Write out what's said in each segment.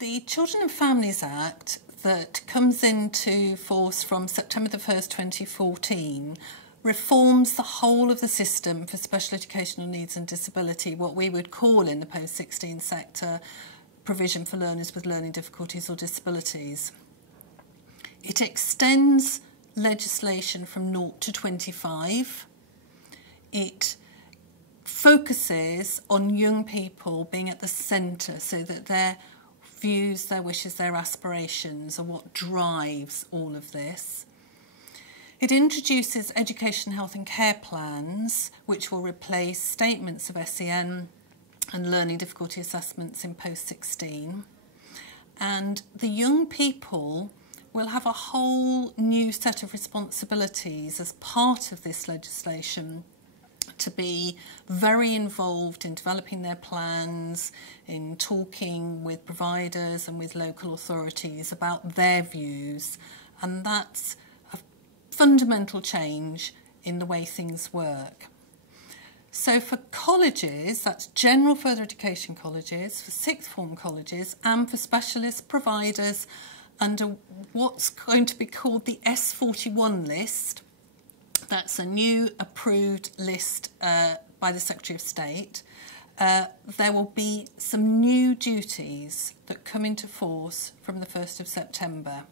The Children and Families Act that comes into force from September the 1st, 2014 reforms the whole of the system for special educational needs and disability, what we would call in the post-16 sector provision for learners with learning difficulties or disabilities. It extends legislation from 0 to 25. It focuses on young people being at the centre so that their views, their wishes, their aspirations are what drives all of this. It introduces education, health and care plans which will replace statements of SEN and learning difficulty assessments in post-16. And the young people will have a whole new set of responsibilities as part of this legislation to be very involved in developing their plans, in talking with providers and with local authorities about their views, and that's a fundamental change in the way things work. So for colleges, that's general further education colleges, for sixth form colleges and for specialist providers under what's going to be called the S41 list. That's a new approved list by the Secretary of State. There will be some new duties that come into force from the 1st of September.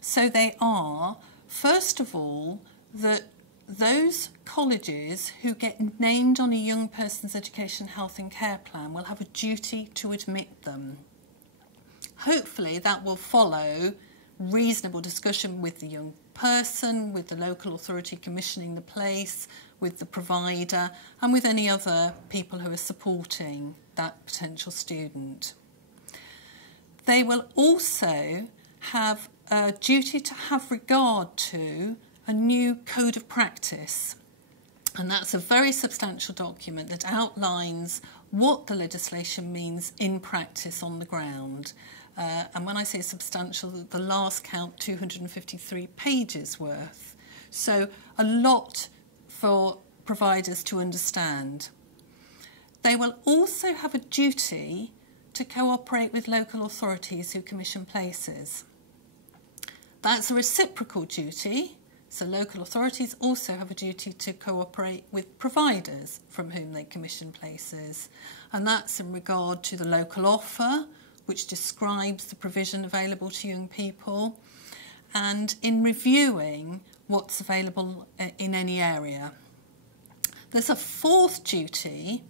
So they are, first of all, that those colleges who get named on a young person's education, health and care plan will have a duty to admit them. Hopefully that will follow reasonable discussion with the young person, with the local authority commissioning the place, with the provider and with any other people who are supporting that potential student. They will also have a duty to have regard to a new code of practice, and that's a very substantial document that outlines what the legislation means in practice on the ground. And when I say substantial, the last count 253 pages worth. So a lot for providers to understand. They will also have a duty to cooperate with local authorities who commission places. That's a reciprocal duty, so local authorities also have a duty to cooperate with providers from whom they commission places. And that's in regard to the local offer, which describes the provision available to young people, and in reviewing what's available in any area. There's a fourth duty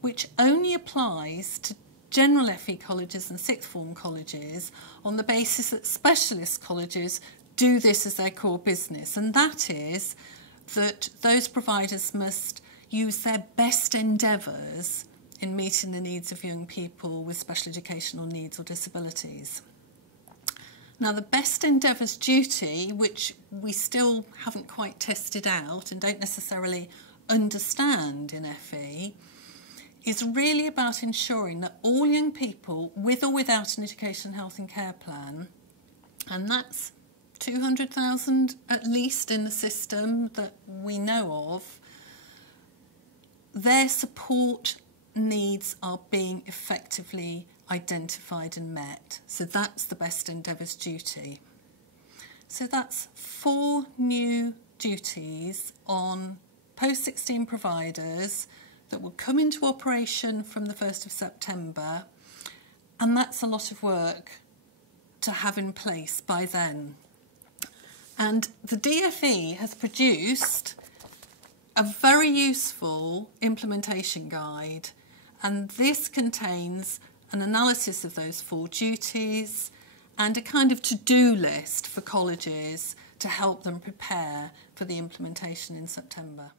which only applies to general FE colleges and sixth form colleges on the basis that specialist colleges do this as their core business, and that is that those providers must use their best endeavours in meeting the needs of young people with special educational needs or disabilities. Now, the best endeavours duty, which we still haven't quite tested out and don't necessarily understand in FE, is really about ensuring that all young people with or without an education, health and care plan, and that's 200,000 at least in the system that we know of, their support needs are being effectively identified and met. So that's the best endeavours duty. So that's 4 new duties on post-16 providers that will come into operation from the 1st of September, and that's a lot of work to have in place by then. And the DFE has produced a very useful implementation guide, and this contains an analysis of those 4 duties and a kind of to-do list for colleges to help them prepare for the implementation in September.